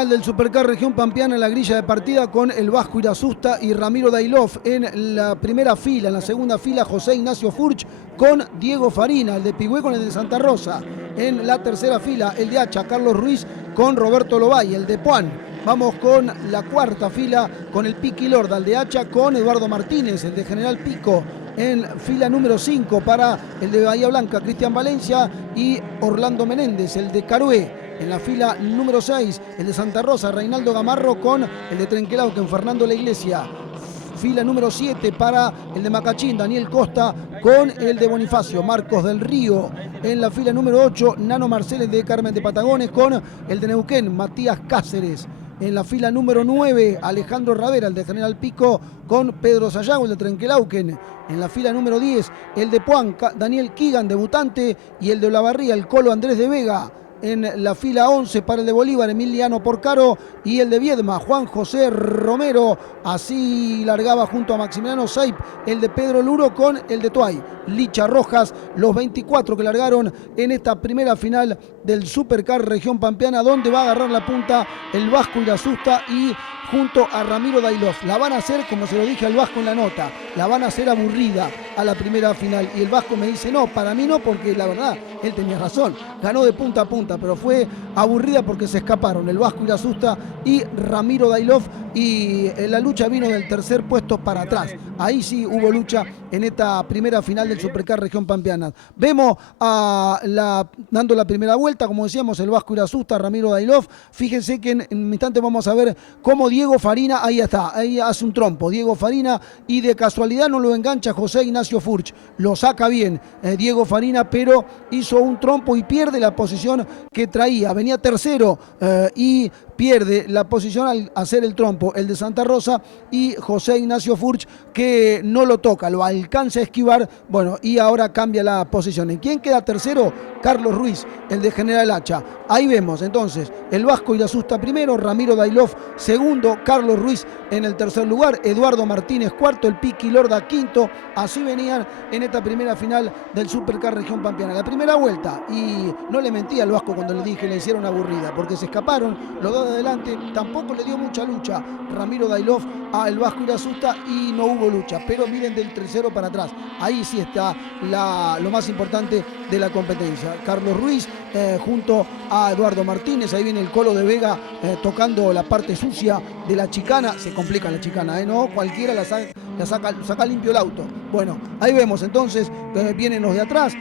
final del Supercar Región Pampeana en la grilla de partida con el Vasco Irasusta y Ramiro Dailov en la primera fila. En la segunda fila José Ignacio Furch con Diego Farina, el de Pigüé con el de Santa Rosa. En la tercera fila el de Hacha, Carlos Ruiz con Roberto Lobay, el de Puan. Vamos con la cuarta fila con el Piqui Lorda, el de Hacha con Eduardo Martínez, el de General Pico. En fila número 5 para el de Bahía Blanca, Cristian Valencia y Orlando Menéndez, el de Carué. En la fila número 6, el de Santa Rosa, Reinaldo Gamarro con el de Trenquelauquen, Fernando La Iglesia. Fila número 7 para el de Macachín, Daniel Costa con el de Bonifacio, Marcos del Río. En la fila número 8, Nano Marcel de Carmen de Patagones con el de Neuquén, Matías Cáceres. En la fila número 9, Alejandro Ravera, el de General Pico, con Pedro Sayago, el de Trenquelauquen. En la fila número 10, el de Puan, Daniel Kigan, debutante, y el de Olavarría, el Colo Andrés de Vega. En la fila 11 para el de Bolívar, Emiliano Porcaro, y el de Viedma, Juan José Romero. Así largaba junto a Maximiliano Seip el de Pedro Luro con el de Tuay, Licha Rojas, los 24 que largaron en esta primera final del Supercar Región Pampeana, donde va a agarrar la punta el Vasco Irasusta y junto a Ramiro Dailov. La van a hacer, como se lo dije al Vasco en la nota, la van a hacer aburrida a la primera final. Y el Vasco me dice, no, para mí no, porque la verdad, él tenía razón. Ganó de punta a punta, pero fue aburrida porque se escaparon el Vasco Irasusta y Ramiro Dailov. Y la lucha vino del tercer puesto para atrás. Ahí sí hubo lucha en esta primera final del Supercar Región Pampeana. Vemos dando la primera vuelta, como decíamos, el Vasco Irasusta, Ramiro Dailov. Fíjense que en un instante vamos a ver cómo Diego Farina, ahí está, ahí hace un trompo, Diego Farina, y de casualidad no lo engancha José Ignacio Furch. Lo saca bien Diego Farina, pero hizo un trompo y pierde la posición que traía. Venía tercero y pierde la posición al hacer el trompo el de Santa Rosa, y José Ignacio Furch que no lo toca, lo alcanza a esquivar, bueno, y ahora cambia la posición. ¿En quién queda tercero? Carlos Ruiz, el de General Hacha. Ahí vemos entonces el Vasco Irasusta primero, Ramiro Dailov segundo, Carlos Ruiz en el tercer lugar, Eduardo Martínez cuarto, el Piqui Lorda quinto. Así venían en esta primera final del Supercar Región Pampeana. La primera vuelta, y no le mentí al Vasco cuando le dije le hicieron aburrida, porque se escaparon los dos de adelante, tampoco le dio mucha lucha Ramiro Dailov al Vasco Irasusta y no hubo lucha, pero miren del tercero para atrás, ahí sí está lo más importante de la competencia. Carlos Ruiz junto a Eduardo Martínez, ahí viene el Colo de Vega tocando la parte sucia de la chicana. Se complica la chicana, no cualquiera la saca limpio el auto. Bueno, ahí vemos entonces vienen los de atrás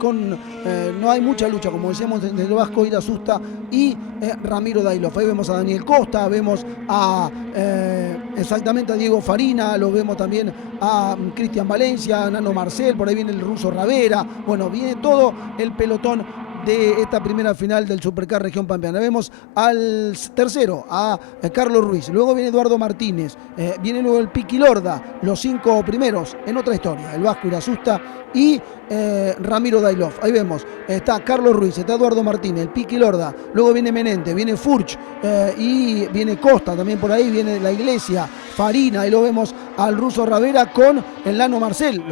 no hay mucha lucha, como decíamos, entre el Vasco Irasusta y Ramiro Dailov. Ahí vemos a Daniel Costa, vemos exactamente a Diego Farina, lo vemos también a Cristian Valencia, a Nano Marcel, por ahí viene el ruso Ravera. Bueno, viene todo el pelotón de esta primera final del Supercar Región Pampeana. Vemos al tercero, a Carlos Ruiz, luego viene Eduardo Martínez, viene luego el Piqui Lorda, los 5 primeros en otra historia, el Vasco Irasusta y Ramiro Dailov. Ahí vemos, está Carlos Ruiz, está Eduardo Martínez, el Piqui Lorda, luego viene Menéndez, viene Furch y viene Costa también por ahí, viene La Iglesia, Farina, ahí lo vemos al ruso Ravera con el Nano Marcel,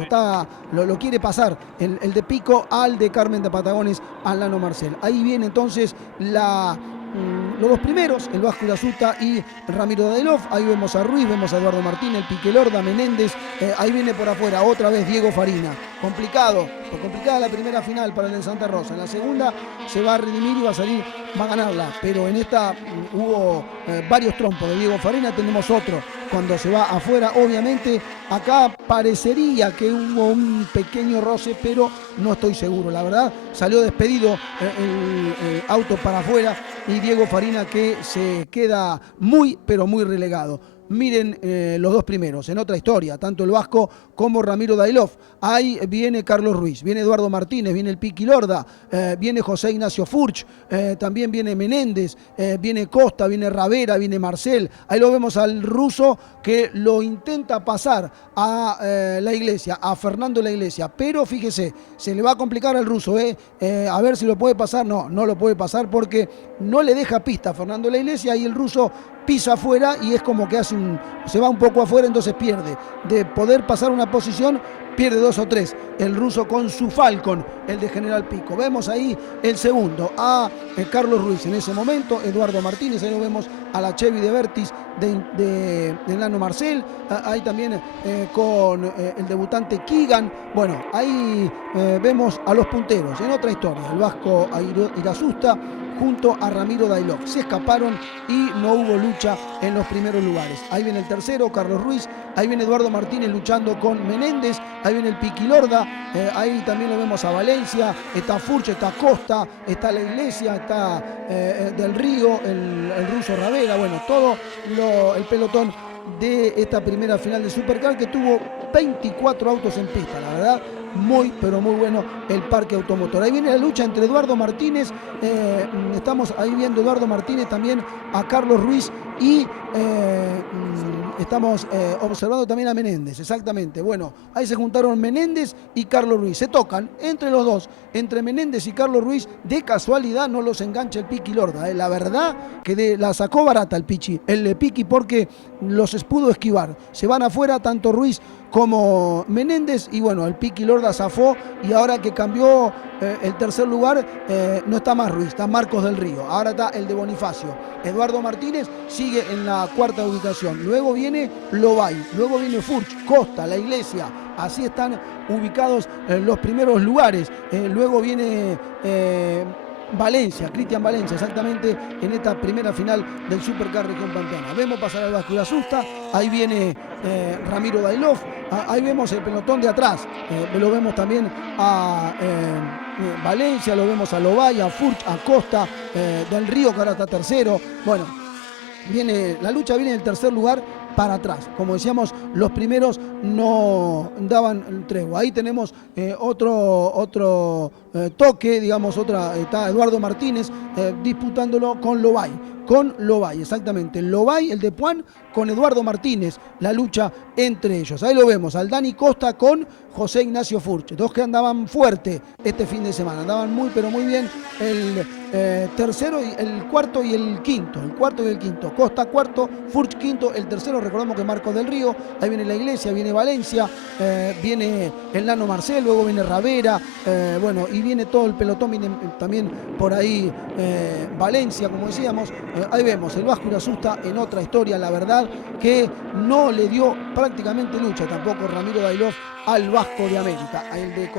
lo quiere pasar el de Pico al de Carmen de Patagones, al Nano Marcel. Ahí viene entonces los dos primeros, el Vasco Irasusta y Ramiro Dailov. Ahí vemos a Ruiz, vemos a Eduardo Martínez, el Piqui Lorda, Menéndez. Ahí viene por afuera otra vez Diego Farina. Complicada la primera final para el de Santa Rosa. En la segunda se va a redimir y va a ganarla. Pero en esta hubo varios trompos de Diego Farina. Tenemos otro cuando se va afuera. Obviamente acá parecería que hubo un pequeño roce, pero no estoy seguro. La verdad, salió despedido el auto para afuera y Diego Farina que se queda muy, pero muy relegado. Miren los dos primeros, en otra historia, tanto el Vasco como Ramiro Dailov. Ahí viene Carlos Ruiz, viene Eduardo Martínez, viene el Piqui Lorda, viene José Ignacio Furch, también viene Menéndez, viene Costa, viene Ravera, viene Marcel. Ahí lo vemos al ruso que lo intenta pasar a La Iglesia, a Fernando La Iglesia, pero fíjese, se le va a complicar al ruso, a ver si lo puede pasar. No lo puede pasar porque no le deja pista a Fernando La Iglesia y el ruso pisa afuera y es como que se va un poco afuera, entonces pierde. De poder pasar una posición, pierde 2 o 3. El ruso con su Falcon, el de General Pico. Vemos ahí el segundo, a Carlos Ruiz en ese momento, Eduardo Martínez, ahí lo vemos a la Chevy de Vertis de Nano Marcel, ahí también con el debutante Keegan. Bueno, ahí vemos a los punteros en otra historia, el vasco Irasusta junto a Ramiro Dailov. Se escaparon y no hubo lucha en los primeros lugares. Ahí viene el tercero, Carlos Ruiz. Ahí viene Eduardo Martínez luchando con Menéndez. Ahí viene el Piqui Lorda. Ahí también lo vemos a Valencia. Está Furch, está Costa, está La Iglesia, está Del Río, el ruso Ravera. Bueno, todo el pelotón de esta primera final de Supercar, que tuvo 24 autos en pista, la verdad. Muy, pero muy bueno el parque automotor. Ahí viene la lucha entre Eduardo Martínez, estamos ahí viendo Eduardo Martínez, también a Carlos Ruiz y estamos observando también a Menéndez, exactamente. Bueno, ahí se juntaron Menéndez y Carlos Ruiz, se tocan entre los dos, entre Menéndez y Carlos Ruiz. De casualidad no los engancha el Piqui Lorda, la verdad que la sacó barata el Piqui, porque los pudo esquivar. Se van afuera tanto Ruiz como Menéndez y bueno, el Piqui Lorda zafó, y ahora que cambió el tercer lugar, no está más Ruiz, está Marcos del Río, ahora está el de Bonifacio. Eduardo Martínez sigue en la cuarta ubicación, luego viene Lobay, luego viene Furch, Costa, La Iglesia, así están ubicados los primeros lugares. Luego viene Valencia, Cristian Valencia, exactamente en esta primera final del Supercar Región Pampeana. Vemos pasar al Vasco Irasusta, ahí viene Ramiro Dailov, ahí vemos el pelotón de atrás, lo vemos también a Valencia, lo vemos a Lobay, a Furch, a Costa, Del Río, que ahora está tercero. Bueno, la lucha viene en el tercer lugar para atrás. Como decíamos, los primeros no daban tregua. Ahí tenemos otro toque, digamos, está Eduardo Martínez disputándolo con Lobay, exactamente. Lobay, el de Puan, con Eduardo Martínez, la lucha entre ellos. Ahí lo vemos, al Dani Costa con José Ignacio Furch, dos que andaban fuerte este fin de semana, andaban muy, pero muy bien. El tercero, el cuarto y el quinto, Costa cuarto, Furch quinto, el tercero, recordamos que Marcos del Río. Ahí viene La Iglesia, viene Valencia, viene el Nano Marcel, luego viene Ravera, bueno, y viene todo el pelotón, viene también por ahí Valencia, como decíamos. Ahí vemos el Vasco Irasusta en otra historia, la verdad que no le dio prácticamente lucha tampoco Ramiro Dailov al Vasco de América. El de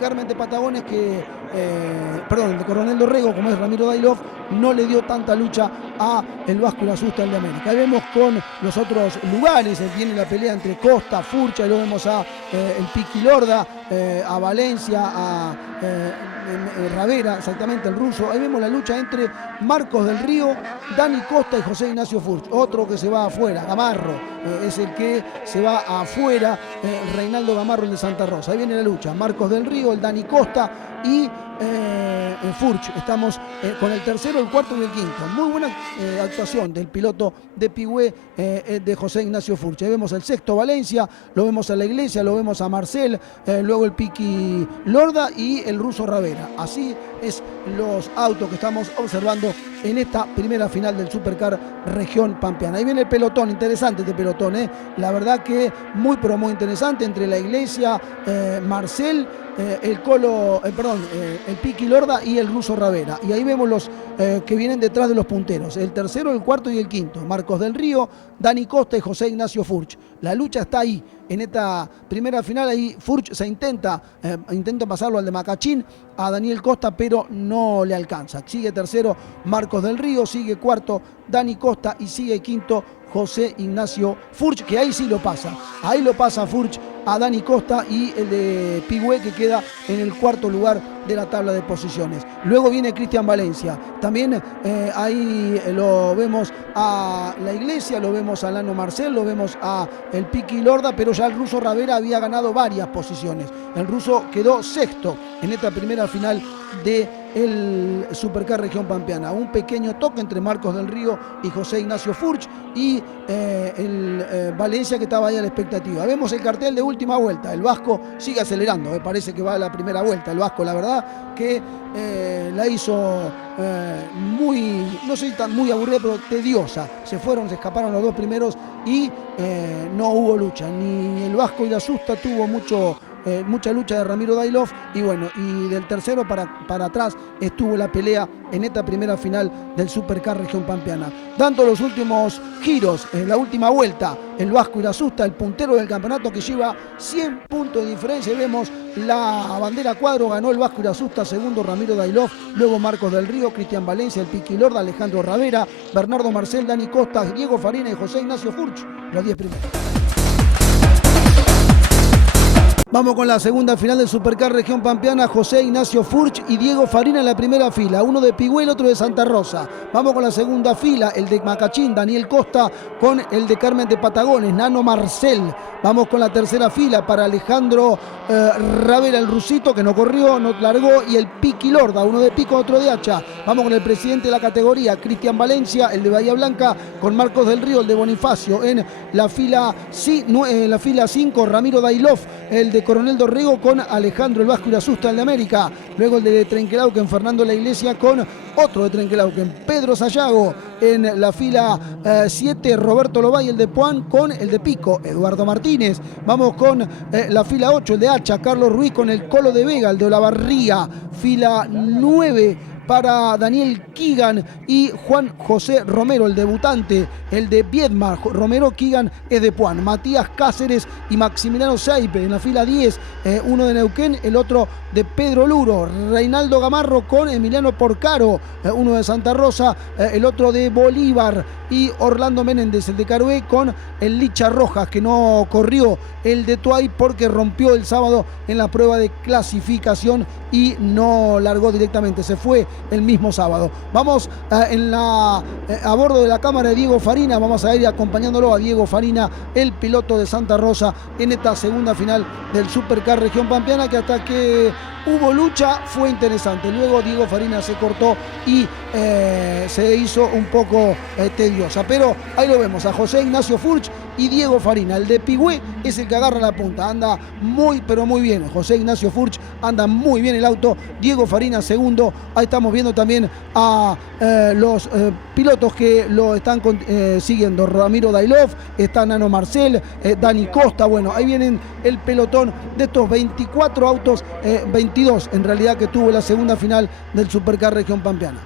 Carmen de Patagones, el de Coronel Dorrego, como es Ramiro Dailov, no le dio tanta lucha a el Vasco Irasusta, el de América. Ahí vemos con los otros lugares, viene la pelea entre Costa, Furcha, y luego vemos a el Piqui Lorda, a Valencia, a Ravera, exactamente, el ruso. Ahí vemos la lucha entre Marcos del Río, Dani Costa y José Ignacio Furch. Otro que se va afuera, Gamarro, es el que se va afuera, Reinaldo Gamarro, el de Santa Rosa. Ahí viene la lucha, Marcos del Río, el Dani Costa y Furch. Estamos con el tercero, el cuarto y el quinto. Muy buena actuación del piloto de Pigüé, de José Ignacio Furch. Ahí vemos el sexto, Valencia, lo vemos a La Iglesia, lo vemos a Marcel, luego el Piqui Lorda y el ruso Ravera. Así es los autos que estamos observando en esta primera final del Supercar Región Pampeana. Ahí viene el pelotón, interesante este pelotón, la verdad que muy, pero muy interesante, entre La Iglesia, Marcel, el Piqui Lorda y el ruso Ravera. Y ahí vemos los que vienen detrás de los punteros, el tercero, el cuarto y el quinto, Marcos del Río, Dani Costa y José Ignacio Furch. La lucha está ahí en esta primera final. Ahí Furch se intenta pasarlo al de Macachín, a Daniel Costa, pero no le alcanza. Sigue tercero Marcos del Río, sigue cuarto Dani Costa y sigue quinto José Ignacio Furch, que ahí sí lo pasa. Ahí lo pasa Furch a Dani Costa, y el de Pigüé, que queda en el cuarto lugar de la tabla de posiciones. Luego viene Cristian Valencia. También ahí lo vemos a La Iglesia, lo vemos a Lano Marcel, lo vemos a el Piqui Lorda, pero ya el ruso Ravera había ganado varias posiciones. El ruso quedó sexto en esta primera final de el Supercar Región Pampeana. Un pequeño toque entre Marcos del Río y José Ignacio Furch y Valencia, que estaba ahí a la expectativa. Vemos el cartel de última vuelta. El vasco sigue acelerando, me parece que va a la primera vuelta. El vasco, la verdad, que la hizo muy, no sé si tan muy aburrida, pero tediosa. Se escaparon los dos primeros y no hubo lucha. Ni el vasco y la Susta tuvo mucha lucha de Ramiro Dailov, y bueno, y del tercero para atrás estuvo la pelea en esta primera final del Supercar Región Pampeana. Dando los últimos giros, en la última vuelta, el vasco y la Susta, el puntero del campeonato, que lleva 100 puntos de diferencia, y vemos la bandera cuadro. Ganó el vasco y la Susta, segundo Ramiro Dailov, luego Marcos del Río, Cristian Valencia, el Piqui Lorda, Alejandro Ravera, Bernardo Marcel, Dani Costa, Diego Farina y José Ignacio Furch, los 10 primeros. Vamos con la segunda final del Supercar Región Pampeana. José Ignacio Furch y Diego Farina en la primera fila. Uno de Pigüé, otro de Santa Rosa. Vamos con la segunda fila. El de Macachín, Daniel Costa, con el de Carmen de Patagones, Nano Marcel. Vamos con la tercera fila para Alejandro Ravera, el rusito, que no corrió, no largó. Y el Piqui Lorda, uno de pico, otro de hacha. Vamos con el presidente de la categoría, Cristian Valencia, el de Bahía Blanca, con Marcos del Río, el de Bonifacio. En la fila 5, Ramiro Dailov, el de Coronel Dorrego, con Alejandro el Vasco y la Susta, el de América. Luego el de Trenquelauquen, Fernando La Iglesia, con otro de Trenquelauquen, Pedro Sayago. En la fila 7, Roberto Lobay, el de Puan, con el de Pico, Eduardo Martínez. Vamos con la fila 8, el de Hacha, Carlos Ruiz, con el Colo de Vega, el de Olavarría. Fila 9 para Daniel Kigan y Juan José Romero, el debutante, el de Viedma. Romero, Kigan es de Puan. Matías Cáceres y Maximiliano Saipe en la fila 10, uno de Neuquén, el otro de Pedro Luro. Reinaldo Gamarro con Emiliano Porcaro, uno de Santa Rosa, el otro de Bolívar, y Orlando Menéndez, el de Carué, con el Licha Rojas, que no corrió, el de Tuay, porque rompió el sábado en la prueba de clasificación y no largó directamente, se fue el mismo sábado. Vamos a bordo de la cámara de Diego Farina, vamos a ir acompañándolo a Diego Farina, el piloto de Santa Rosa, en esta segunda final del Supercar Región Pampeana, que hasta que hubo lucha fue interesante. Luego Diego Farina se cortó y se hizo un poco tediosa, pero ahí lo vemos a José Ignacio Furch y Diego Farina. El de Pigüé es el que agarra la punta, anda muy pero muy bien. José Ignacio Furch anda muy bien el auto, Diego Farina segundo. Ahí estamos viendo también a los pilotos que lo están siguiendo. Ramiro Dailov, está Nano Marcel, Dani Costa. Bueno, ahí vienen el pelotón de estos 24 autos, 22 en realidad, que tuvo la segunda final del Supercar Región Pampeana.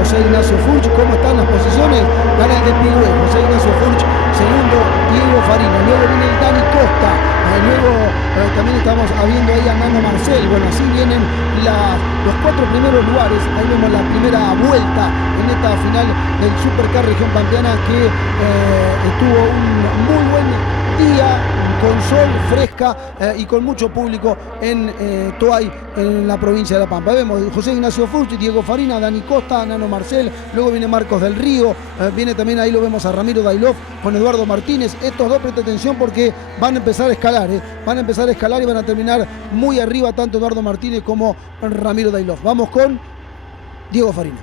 José Ignacio Furch, ¿cómo están las posiciones? Gana el de Pigüé, José Ignacio Furch, segundo Diego Farina, luego viene el Dani Costa, luego también estamos viendo ahí a Nano Marcel. Bueno, así vienen los 4 primeros lugares. Ahí vemos la primera vuelta en esta final del Supercar Región Pampeana, que estuvo un muy buen día, con sol, fresca y con mucho público en Toay, en la provincia de La Pampa. Vemos José Ignacio Furch, Diego Farina, Dani Costa, Nano Marcel, luego viene Marcos del Río, viene también, ahí lo vemos a Ramiro Dailov con Eduardo Martínez. Estos dos, presta atención porque van a empezar a escalar, van a empezar a escalar y van a terminar muy arriba, tanto Eduardo Martínez como Ramiro Dailov. Vamos con Diego Farina.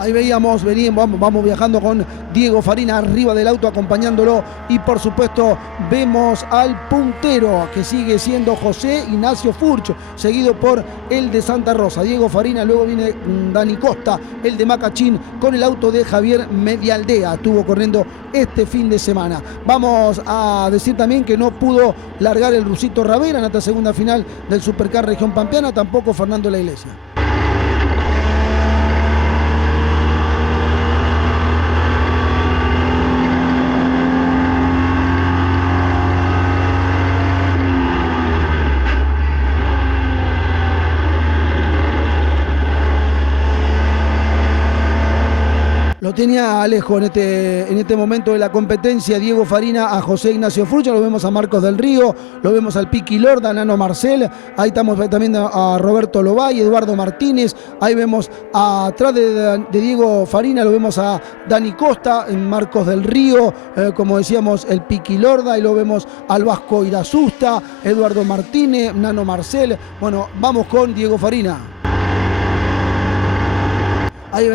Ahí veíamos, vamos viajando con Diego Farina arriba del auto, acompañándolo, y por supuesto vemos al puntero, que sigue siendo José Ignacio Furch, seguido por el de Santa Rosa, Diego Farina. Luego viene Dani Costa, el de Macachín, con el auto de Javier Medialdea, estuvo corriendo este fin de semana. Vamos a decir también que no pudo largar el rusito Ravera en esta segunda final del Supercar Región Pampeana, tampoco Fernando La Iglesia. tenía Alejo en este momento de la competencia. Diego Farina a José Ignacio Furch, lo vemos a Marcos del Río, lo vemos al Piqui Lorda, a Nano Marcel, ahí estamos también a Roberto Lobay, Eduardo Martínez, ahí vemos atrás de Diego Farina, lo vemos a Dani Costa, en Marcos del Río, como decíamos, el Piqui Lorda, ahí lo vemos al Vasco Irasusta, Eduardo Martínez, Nano Marcel. Bueno, vamos con Diego Farina. Ahí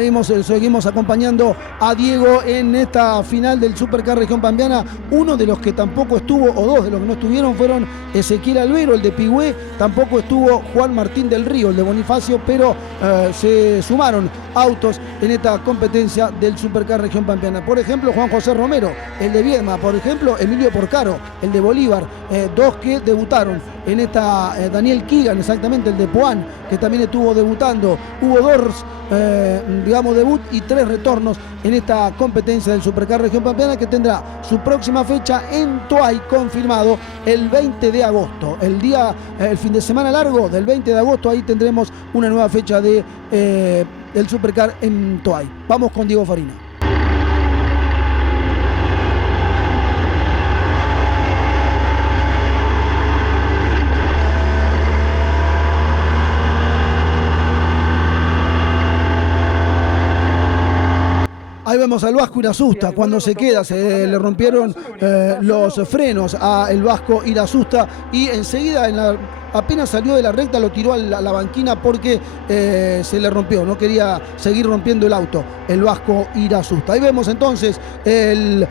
seguimos acompañando a Diego en esta final del Supercar Región Pampeana. Uno de los que tampoco estuvo, o dos de los que no estuvieron, fueron Ezequiel Albero, el de Pigüé. Tampoco estuvo Juan Martín del Río, el de Bonifacio, pero se sumaron autos en esta competencia del Supercar Región Pampeana. Por ejemplo, Juan José Romero, el de Viedma. Por ejemplo, Emilio Porcaro, el de Bolívar. Dos que debutaron en esta, Daniel Kigan, exactamente, el de Poán, que también estuvo debutando. Hubo dos debut y 3 retornos en esta competencia del Supercar Región Pampeana, que tendrá su próxima fecha en Toay, confirmado el 20 de agosto. El fin de semana largo del 20 de agosto, ahí tendremos una nueva fecha del Supercar en Toay. Vamos con Diego Farina. Ahí vemos al Vasco Irasusta cuando se queda, se le rompieron los frenos al Vasco Irasusta y enseguida apenas salió de la recta lo tiró a la banquina porque se le rompió, no quería seguir rompiendo el auto, el Vasco Irasusta. Ahí vemos entonces el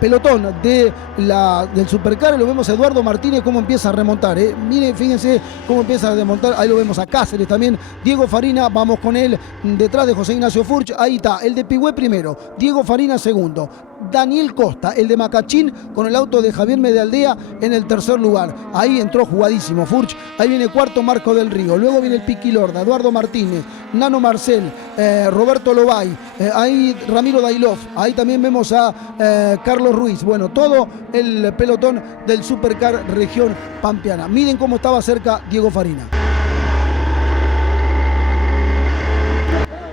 pelotón del Supercar, lo vemos a Eduardo Martínez cómo empieza a remontar. Miren, fíjense cómo empieza a remontar, ahí lo vemos a Cáceres también, Diego Farina, vamos con él detrás de José Ignacio Furch, ahí está, el de Pigüé primero, Diego Farina segundo, Daniel Costa, el de Macachín, con el auto de Javier Medialdea en el tercer lugar. Ahí entró jugadísimo Furch. Ahí viene cuarto Marco del Río. Luego viene el Piqui Lorda, Eduardo Martínez, Nano Marcel, Roberto Lobay, ahí Ramiro Dailov. Ahí también vemos a Carlos Ruiz. Bueno, todo el pelotón del Supercar Región Pampeana. Miren cómo estaba cerca Diego Farina.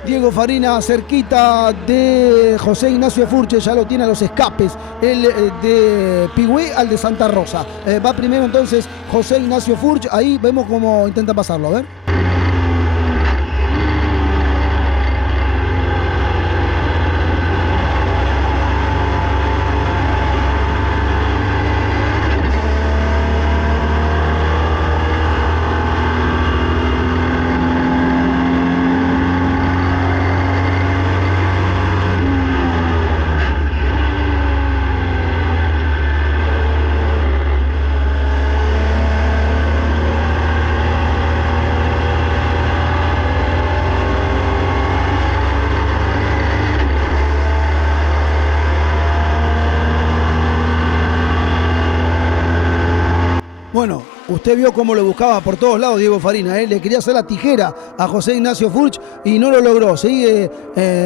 Diego Farina cerquita de José Ignacio Furch, ya lo tiene a los escapes, el de Pigüé al de Santa Rosa. Va primero entonces José Ignacio Furch, ahí vemos cómo intenta pasarlo, a ver. Bueno, usted vio cómo lo buscaba por todos lados Diego Farina, le quería hacer la tijera a José Ignacio Furch y no lo logró. Sigue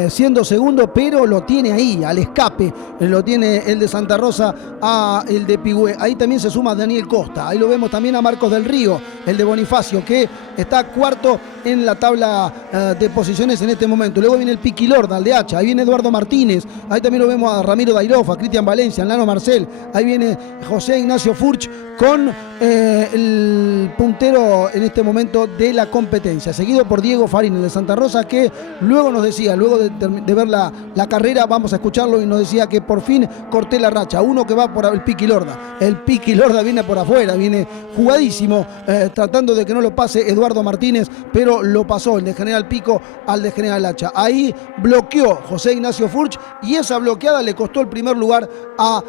siendo segundo, pero lo tiene ahí, al escape, lo tiene el de Santa Rosa a el de Pigüé. Ahí también se suma Daniel Costa, ahí lo vemos también a Marcos del Río, el de Bonifacio, que está cuarto en la tabla de posiciones en este momento. Luego viene el Piqui Lorda, el de Hacha, ahí viene Eduardo Martínez, ahí también lo vemos a Ramiro Dailov, a Cristian Valencia, a Nano Marcel, ahí viene José Ignacio Furch con el puntero en este momento de la competencia, seguido por Diego Farina de Santa Rosa, que luego nos decía, luego de ver la carrera, vamos a escucharlo, y nos decía que por fin corté la racha. Uno que va por el Piqui Lorda, el Piqui Lorda viene por afuera, viene jugadísimo, tratando de que no lo pase Eduardo Martínez, pero lo pasó el de General Pico al de General Hacha. Ahí bloqueó José Ignacio Furch y esa bloqueada le costó el primer lugar a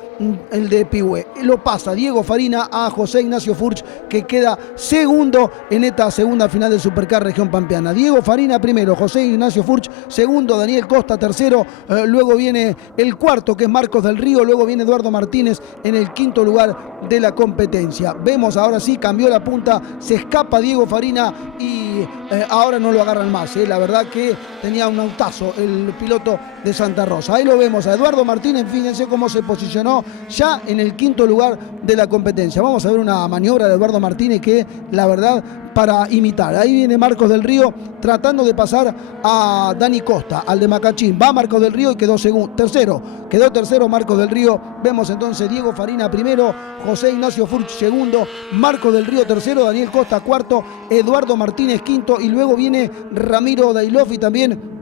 el de Pigüé. Lo pasa Diego Farina a José Ignacio Furch, que queda segundo en esta segunda final del Supercar Región Pampeana. Diego Farina primero, José Ignacio Furch segundo, Daniel Costa tercero, luego viene el cuarto, que es Marcos del Río, luego viene Eduardo Martínez en el quinto lugar de la competencia. Vemos ahora sí, cambió la punta, se escapa Diego Farina y ahora no lo agarran más. La verdad que tenía un autazo el piloto de Santa Rosa. Ahí lo vemos a Eduardo Martínez, fíjense cómo se posicionó ya en el quinto lugar de la competencia. Vamos a ver una maniobra de Eduardo Martínez que la verdad para imitar. Ahí viene Marcos del Río tratando de pasar a Dani Costa, al de Macachín. Va Marcos del Río y quedó tercero. Quedó tercero Marcos del Río. Vemos entonces Diego Farina primero, José Ignacio Furch segundo, Marcos del Río tercero, Daniel Costa cuarto, Eduardo Martínez quinto y luego viene Ramiro Dailov y también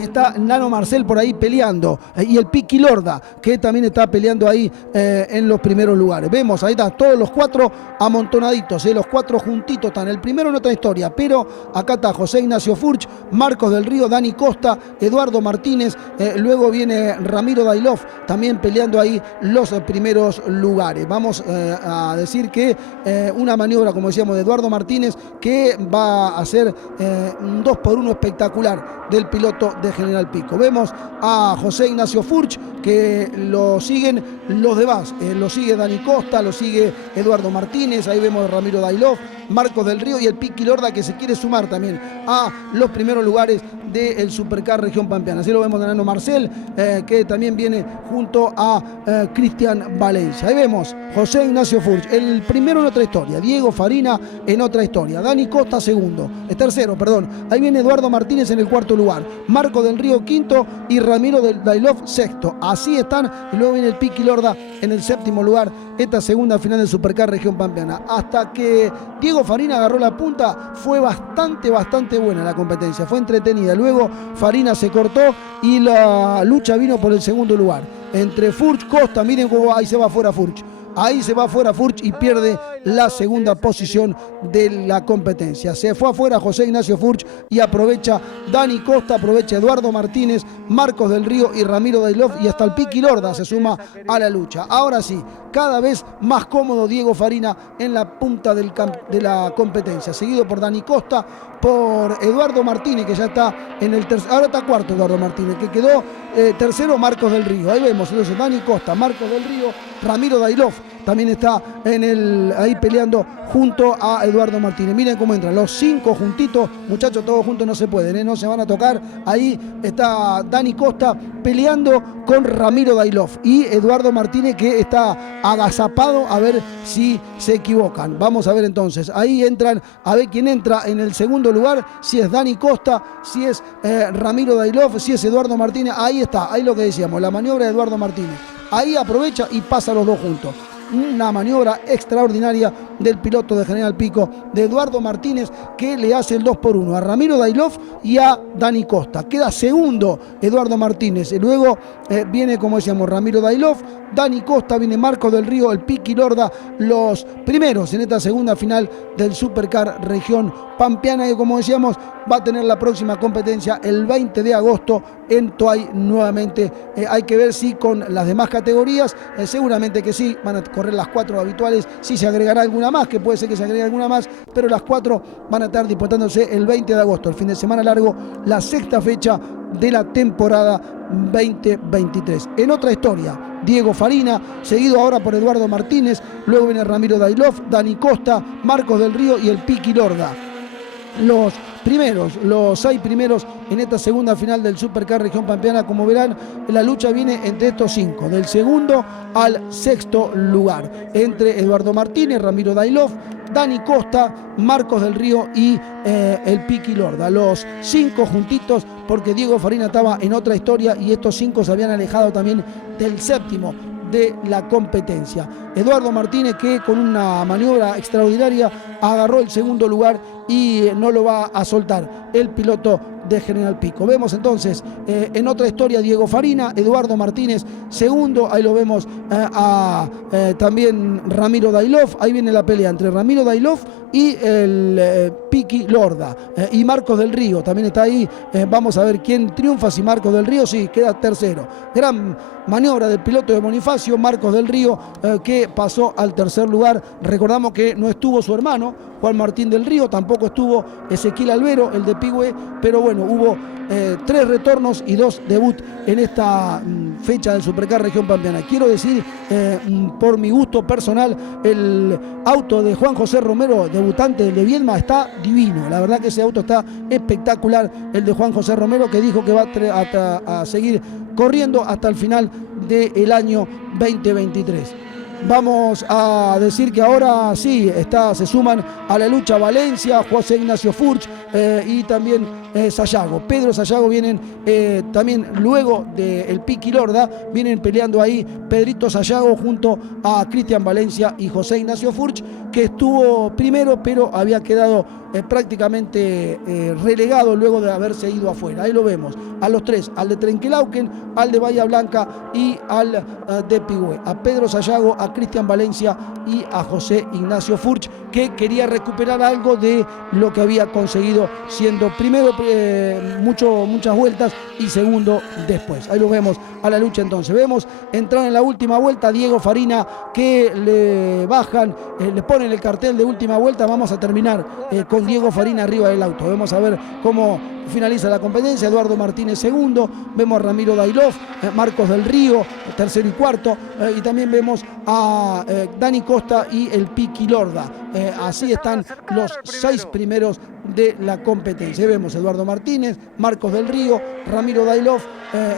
está Nano Marcel por ahí peleando, y el Piqui Lorda, que también está peleando ahí en los primeros lugares. Vemos, ahí están todos los cuatro amontonaditos, los cuatro juntitos están. El primero en otra historia, pero acá está José Ignacio Furch, Marcos del Río, Dani Costa, Eduardo Martínez, luego viene Ramiro Dailov, también peleando ahí los primeros lugares. Vamos a decir que una maniobra, como decíamos, de Eduardo Martínez, que va a hacer un 2x1 espectacular del piloto de General Pico. Vemos a José Ignacio Furch, que lo siguen los demás, lo sigue Dani Costa, lo sigue Eduardo Martínez, ahí vemos a Ramiro Dailov, Marcos del Río y el Piqui Lorda, que se quiere sumar también a los primeros lugares del Supercar Región Pampeana. Así lo vemos a Nano Marcel, que también viene junto a Cristian Valencia. Ahí vemos José Ignacio Furch, el primero en otra historia, Diego Farina en otra historia, Dani Costa tercero, perdón. Ahí viene Eduardo Martínez en el cuarto lugar, Marcos del Río quinto y Ramiro Dailov sexto. Así están, y luego viene el Piqui Lorda en el séptimo lugar, esta segunda final del Supercar Región Pampeana. Hasta que Diego Farina agarró la punta, fue bastante buena la competencia, fue entretenida. Luego Farina se cortó y la lucha vino por el segundo lugar entre Furch, Costa. Miren cómo ahí se va fuera Furch. Ahí se va afuera Furch y pierde la segunda posición de la competencia. Se fue afuera José Ignacio Furch y aprovecha Dani Costa, aprovecha Eduardo Martínez, Marcos del Río y Ramiro Dailov, y hasta el Piqui Lorda se suma a la lucha. Ahora sí, cada vez más cómodo Diego Farina en la punta de la competencia, seguido por Dani Costa, por Eduardo Martínez, que ya está en el tercero, ahora está cuarto Eduardo Martínez, que quedó tercero Marcos del Río. Ahí vemos entonces Dani Costa, Marcos del Río, Ramiro Dailov también está ahí peleando junto a Eduardo Martínez. Miren cómo entran los cinco juntitos, muchachos, todos juntos no se pueden, no se van a tocar. Ahí está Dani Costa peleando con Ramiro Dailov y Eduardo Martínez, que está agazapado a ver si se equivocan. Vamos a ver entonces, ahí entran, a ver quién entra en el segundo lugar, si es Dani Costa, si es Ramiro Dailov, si es Eduardo Martínez. Ahí está, ahí lo que decíamos, la maniobra de Eduardo Martínez. Ahí aprovecha y pasa los dos juntos. Una maniobra extraordinaria del piloto de General Pico, de Eduardo Martínez, que le hace el 2x1 a Ramiro Dailov y a Dani Costa. Queda segundo Eduardo Martínez. Y luego viene, como decíamos, Ramiro Dailov, Dani Costa, viene Marcos del Río, el Piqui Lorda, los primeros en esta segunda final del Supercar Región Pampeana, que, como decíamos, va a tener la próxima competencia el 20 de agosto en Toay nuevamente. Hay que ver si con las demás categorías, seguramente que sí, van a correr las 4 habituales, si se agregará alguna más, que puede ser que se agregue alguna más, pero las 4 van a estar disputándose el 20 de agosto, el fin de semana largo, la sexta fecha de la temporada 2023. En otra historia, Diego Farina, seguido ahora por Eduardo Martínez, luego viene Ramiro Dailov, Dani Costa, Marcos del Río y el Piqui Lorda. Los 6 primeros en esta segunda final del Supercar Región Pampeana. Como verán, la lucha viene entre estos 5, del segundo al sexto lugar, entre Eduardo Martínez, Ramiro Dailov, Dani Costa, Marcos del Río y el Piqui Lorda. Los 5 juntitos, porque Diego Farina estaba en otra historia y estos 5 se habían alejado también del séptimo de la competencia. Eduardo Martínez, que con una maniobra extraordinaria agarró el segundo lugar y no lo va a soltar el piloto de General Pico. Vemos entonces en otra historia Diego Farina, Eduardo Martínez segundo, ahí lo vemos también Ramiro Dailov. Ahí viene la pelea entre Ramiro Dailov y el Piqui Lorda, y Marcos del Río también está ahí. Vamos a ver quién triunfa, si Marcos del Río, sí, queda tercero. Gran maniobra del piloto de Bonifacio, Marcos del Río, que pasó al tercer lugar. Recordamos que no estuvo su hermano Juan Martín del Río, tampoco estuvo Ezequiel Albero, el de Pigüe, pero bueno, hubo 3 retornos y 2 debut en esta fecha del Supercar Región Pampeana. Quiero decir, por mi gusto personal, el auto de Juan José Romero, debutante de Viedma, está divino. La verdad que ese auto está espectacular, el de Juan José Romero, que dijo que va a seguir corriendo hasta el final del año 2023. Vamos a decir que ahora sí, se suman a la lucha Valencia, José Ignacio Furch y también Sayago. Pedro Sayago vienen también luego del Piqui Lorda, vienen peleando ahí Pedrito Sayago junto a Cristian Valencia y José Ignacio Furch, que estuvo primero pero había quedado prácticamente relegado luego de haberse ido afuera. Ahí lo vemos, a los tres, al de Trenquelauquen, al de Bahía Blanca y al de Pigüé. A Pedro Sayago, a Cristian Valencia y a José Ignacio Furch, que quería recuperar algo de lo que había conseguido siendo primero muchas vueltas y segundo después. Ahí lo vemos a la lucha entonces. Vemos entrar en la última vuelta a Diego Farina, que le bajan, le ponen el cartel de última vuelta. Vamos a terminar con Diego Farina arriba del auto. Vamos a ver cómo finaliza la competencia. Eduardo Martínez segundo, vemos a Ramiro Dailov, Marcos del Río tercero y cuarto, y también vemos a Dani Costa y el Piqui Lorda. Así están los 6 primeros de la competencia. Vemos Eduardo Martínez, Marcos del Río, Ramiro Dailov,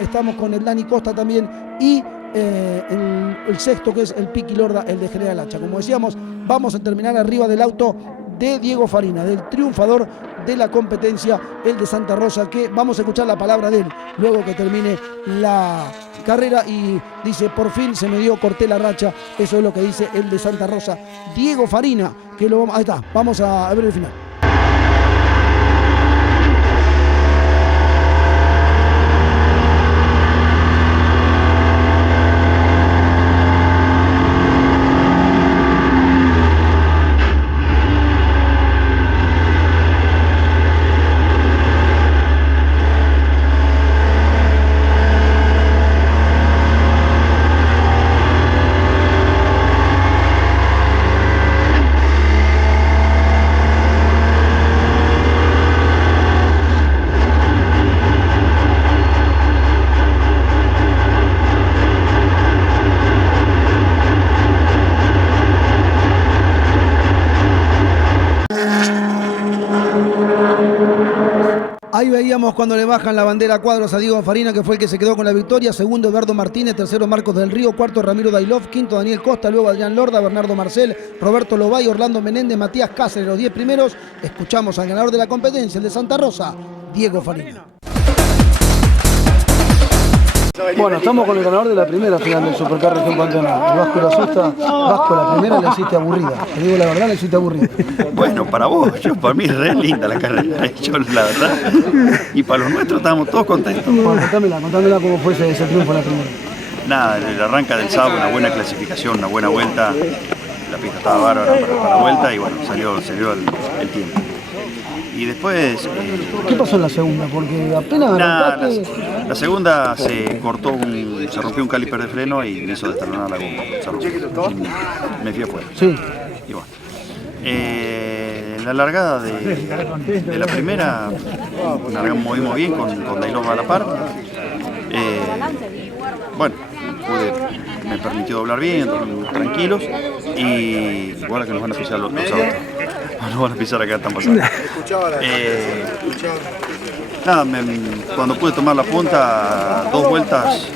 estamos con el Dani Costa también y el sexto, que es el Piqui Lorda, el de General Hacha. Como decíamos, vamos a terminar arriba del auto de Diego Farina, del triunfador de la competencia, el de Santa Rosa, que vamos a escuchar la palabra de él luego que termine la carrera y dice: por fin se me dio, corté la racha. Eso es lo que dice el de Santa Rosa, Diego Farina, que ahí está, vamos a ver el final. Ahí veíamos cuando le bajan la bandera a cuadros a Diego Farina, que fue el que se quedó con la victoria. Segundo, Eduardo Martínez. Tercero, Marcos del Río. Cuarto, Ramiro Dailov. Quinto, Daniel Costa. Luego, Adrián Lorda, Bernardo Marcel, Roberto Lobay, Orlando Menéndez, Matías Cáceres. Los 10 primeros. Escuchamos al ganador de la competencia, el de Santa Rosa, Diego Farina. Bueno, estamos con el ganador de la primera final del Supercar Región Pampeana, el Vasco Irazusta. Vasco, la primera la hiciste aburrida. Te digo la verdad, la hiciste aburrida. Bueno, para vos, para mí es re linda la carrera. Yo, la verdad, y para los nuestros estábamos todos contentos. Bueno, contámela cómo fue ese triunfo en la primera. Nada, el arranca del sábado, una buena clasificación, una buena vuelta. La pista estaba bárbara para la vuelta y bueno, salió el tiempo. Y después... ¿Qué pasó en la segunda? Porque apenas arrancaste... La segunda se rompió un caliper de freno y me hizo destarronar la goma. Se rompió. Me fui afuera. Sí. Y bueno. La largada de la primera, movimos bien con Dailov a la par. Bueno, me permitió doblar bien, tranquilos, y igual que nos van a pisar los autos. Nos van a pisar acá, están pasando. Nada, cuando pude tomar la punta, 2 vueltas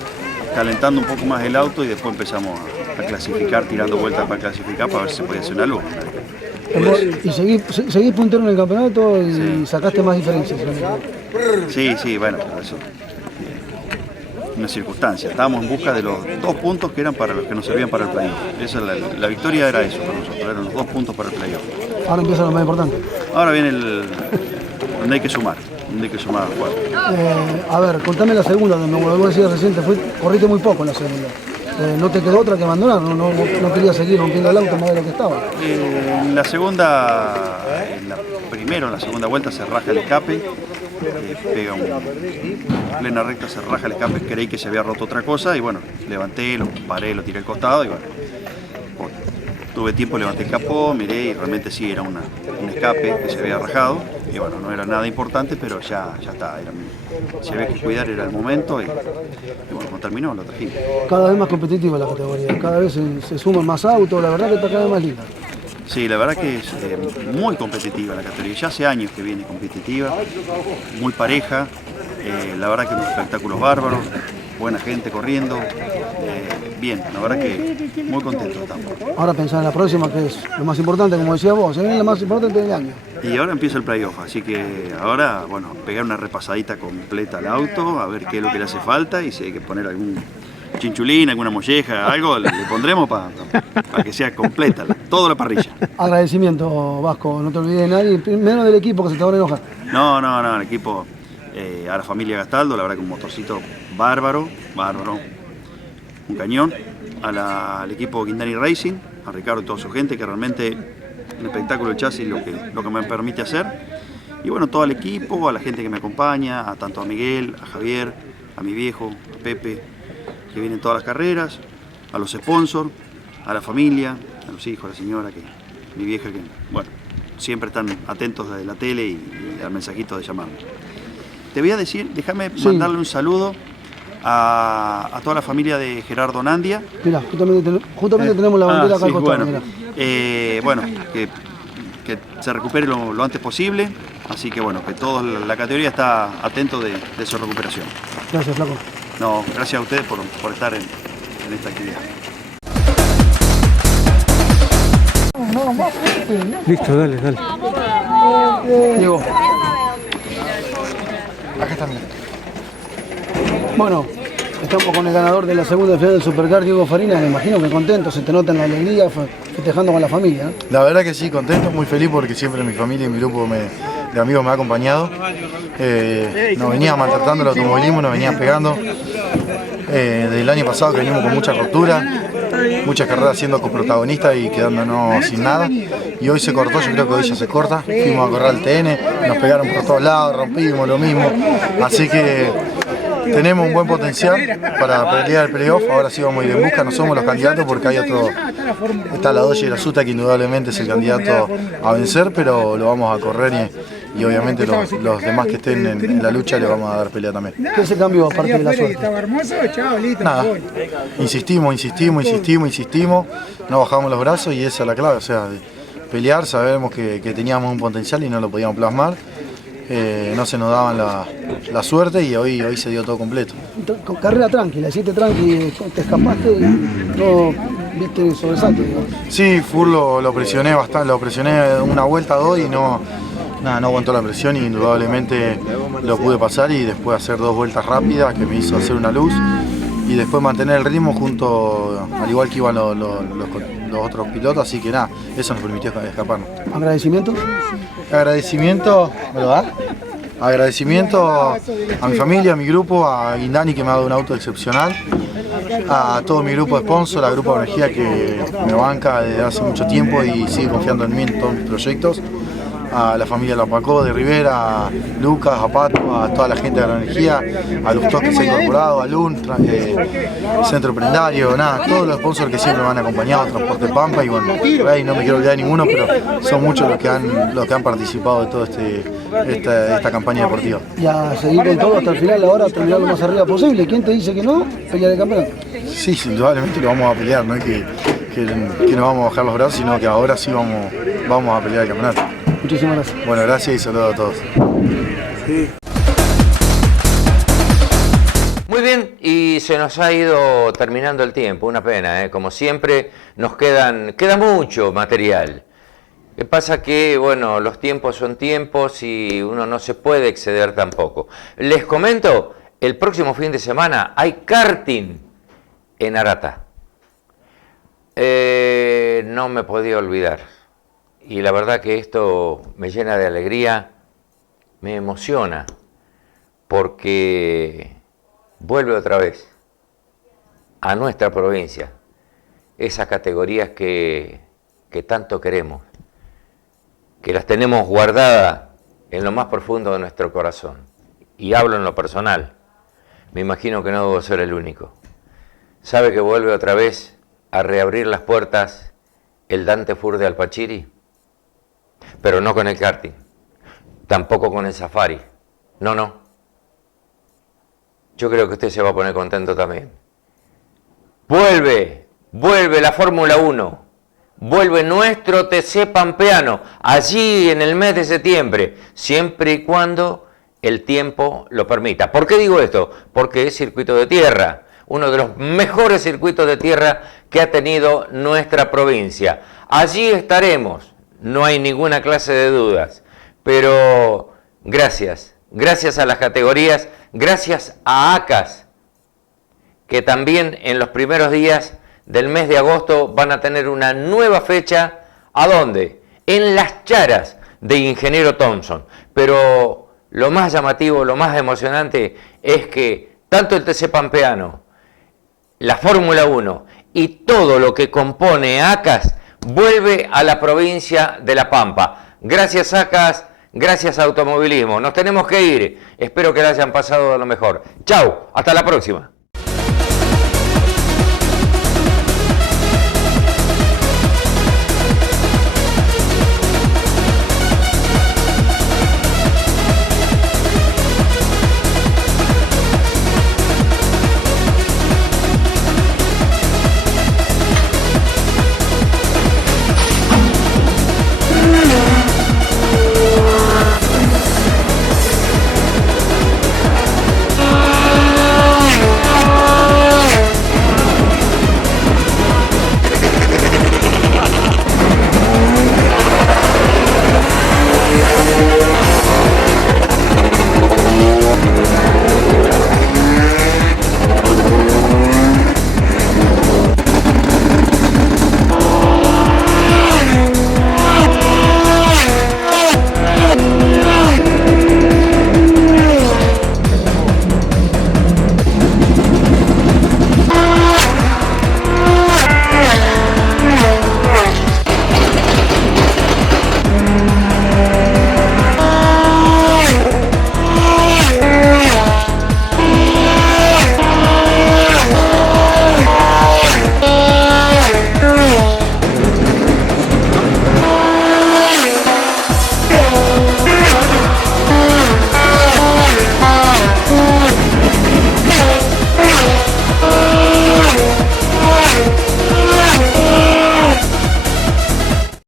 calentando un poco más el auto y después empezamos a clasificar, tirando vueltas para clasificar para ver si se podía hacer una luz. Y seguís puntero en el campeonato y sí, sacaste más diferencias. Sí, bueno, eso una circunstancia. Estábamos en busca de los 2 puntos que eran para los que nos servían para el playoff. Esa la victoria era eso para nosotros, eran los 2 puntos para el playoff. Ahora empieza lo más importante. Ahora viene donde hay que sumar. Al cuadro. A ver, contame la segunda, como vos decías recién, corriste muy poco en la segunda. ¿No te quedó otra que abandonar? ¿No querías seguir rompiendo el auto más de lo que estaba? En la segunda, en la segunda vuelta se raja el escape, pega en plena recta, se raja el escape, creí que se había roto otra cosa y bueno, levanté, lo paré, lo tiré al costado y bueno, tuve tiempo, levanté el capó, miré y realmente sí, era un escape que se había rajado y bueno, no era nada importante, pero ya está, si había que cuidar era el momento y bueno, cuando terminó lo trajimos. Cada vez más competitiva la categoría, cada vez se suman más autos, la verdad que está cada vez más linda. Sí, la verdad que es muy competitiva la categoría, ya hace años que viene competitiva, muy pareja, la verdad que unos espectáculos bárbaros, buena gente corriendo, bien, la verdad que muy contento estamos. Ahora pensar en la próxima, que es lo más importante, como decía vos, es lo más importante del año. Y ahora empieza el playoff, así que ahora, bueno, pegar una repasadita completa al auto, a ver qué es lo que le hace falta y si hay que poner algún chinchulín, alguna molleja, algo, le pondremos para que sea completa, toda la parrilla. Agradecimiento, Vasco, no te olvides de nadie, menos del equipo que se te van a enojar. No, el equipo, a la familia Gastaldo, la verdad que un motorcito bárbaro, un cañón, al equipo Guindani Racing, a Ricardo y toda su gente, que realmente el espectáculo del chasis es lo que me permite hacer. Y bueno, todo el equipo, a la gente que me acompaña, tanto a Miguel, a Javier, a mi viejo, a Pepe, que vienen todas las carreras, a los sponsors, a la familia, a los hijos, a la señora, mi vieja, que bueno, siempre están atentos de la tele y al mensajito de llamarme. Te voy a decir, déjame mandarle un saludo a toda la familia de Gerardo Nandia. Mirá, justamente tenemos la bandera acá al costado. Bueno, que se recupere lo antes posible, así que bueno, que toda la categoría está atento de su recuperación. Gracias, Flaco. No, gracias a ustedes por estar en esta actividad. Listo, dale. Diego. Acá está, mira. Bueno, estamos con el ganador de la segunda final del Supercar, Diego Farina. Me imagino que contento, se te nota en la alegría, festejando con la familia, ¿no? La verdad que sí, contento, muy feliz porque siempre mi familia y mi grupo de amigos me ha acompañado. Nos venía maltratando el automovilismo, nos venía pegando. Desde el año pasado que venimos con mucha ruptura, muchas carreras siendo coprotagonistas y quedándonos sin nada. Y hoy se cortó, yo creo que hoy ya se corta. Fuimos a correr al TN, nos pegaron por todos lados, rompimos lo mismo. Así que tenemos un buen potencial para pelear el playoff. Ahora sí vamos a ir en busca, no somos los candidatos porque hay otro. Está la Dodge y la Suta, que indudablemente es el candidato a vencer, pero lo vamos a correr y obviamente los demás que estén en la lucha le vamos a dar pelea también. ¿Qué se cambió aparte de la suerte? Nada, insistimos, no bajamos los brazos y esa es la clave, o sea, de pelear, sabemos que teníamos un potencial y no lo podíamos plasmar. No se nos daban la suerte y hoy se dio todo completo. Carrera tranquila, hiciste tranqui, te escapaste y no viste sobresalto, digamos. Sí, Fur lo presioné bastante, lo presioné una vuelta, dos y no aguantó la presión y indudablemente lo pude pasar y después hacer dos vueltas rápidas que me hizo hacer una luz y después mantener el ritmo junto, al igual que iban los otros pilotos, así que nada, eso nos permitió escaparnos. ¿Agradecimiento? Agradecimiento, ¿me lo da? Agradecimiento a mi familia, a mi grupo, a Guindani que me ha dado un auto excepcional, a todo mi grupo de sponsor, a Grupo de Energía que me banca desde hace mucho tiempo y sigue confiando en mí en todos mis proyectos, a la familia Lapacó de Rivera, a Lucas, a Pato, a toda la gente de la energía, a Lustó que se ha incorporado, a Lun, Centro Prendario, nada, todos los sponsors que siempre me han acompañado, Transporte Pampa y bueno, ahí no me quiero olvidar de ninguno, pero son muchos los que han participado de toda esta campaña deportiva. Y a seguir con todo hasta el final, ahora terminar lo más arriba posible. ¿Quién te dice que no? Pelear el campeonato. Sí, indudablemente lo vamos a pelear, no es que no vamos a bajar los brazos, sino que ahora sí vamos a pelear el campeonato. Muchísimas gracias. Bueno, gracias y saludos a todos. Sí. Muy bien, y se nos ha ido terminando el tiempo, una pena, ¿eh? Como siempre, queda mucho material. Lo que pasa que, bueno, los tiempos son tiempos y uno no se puede exceder tampoco. Les comento, el próximo fin de semana hay karting en Arata. No me podía olvidar. Y la verdad que esto me llena de alegría, me emociona, porque vuelve otra vez a nuestra provincia esas categorías que tanto queremos, que las tenemos guardadas en lo más profundo de nuestro corazón. Y hablo en lo personal, me imagino que no debo ser el único. ¿Sabe que vuelve otra vez a reabrir las puertas el Dante Fur de Alpachiri? Pero no con el karting, tampoco con el safari, no. Yo creo que usted se va a poner contento también. Vuelve la Fórmula 1, vuelve nuestro TC Pampeano, allí en el mes de septiembre, siempre y cuando el tiempo lo permita. ¿Por qué digo esto? Porque es circuito de tierra, uno de los mejores circuitos de tierra que ha tenido nuestra provincia. Allí estaremos, no hay ninguna clase de dudas, pero gracias a las categorías, gracias a ACAS, que también en los primeros días del mes de agosto van a tener una nueva fecha. ¿A dónde? En Las Charas de Ingeniero Thompson. Pero lo más llamativo, lo más emocionante es que tanto el TC Pampeano, la Fórmula 1 y todo lo que compone ACAS vuelve a la provincia de La Pampa. Gracias ACAS, gracias a Automovilismo. Nos tenemos que ir. Espero que la hayan pasado de lo mejor. Chau, hasta la próxima.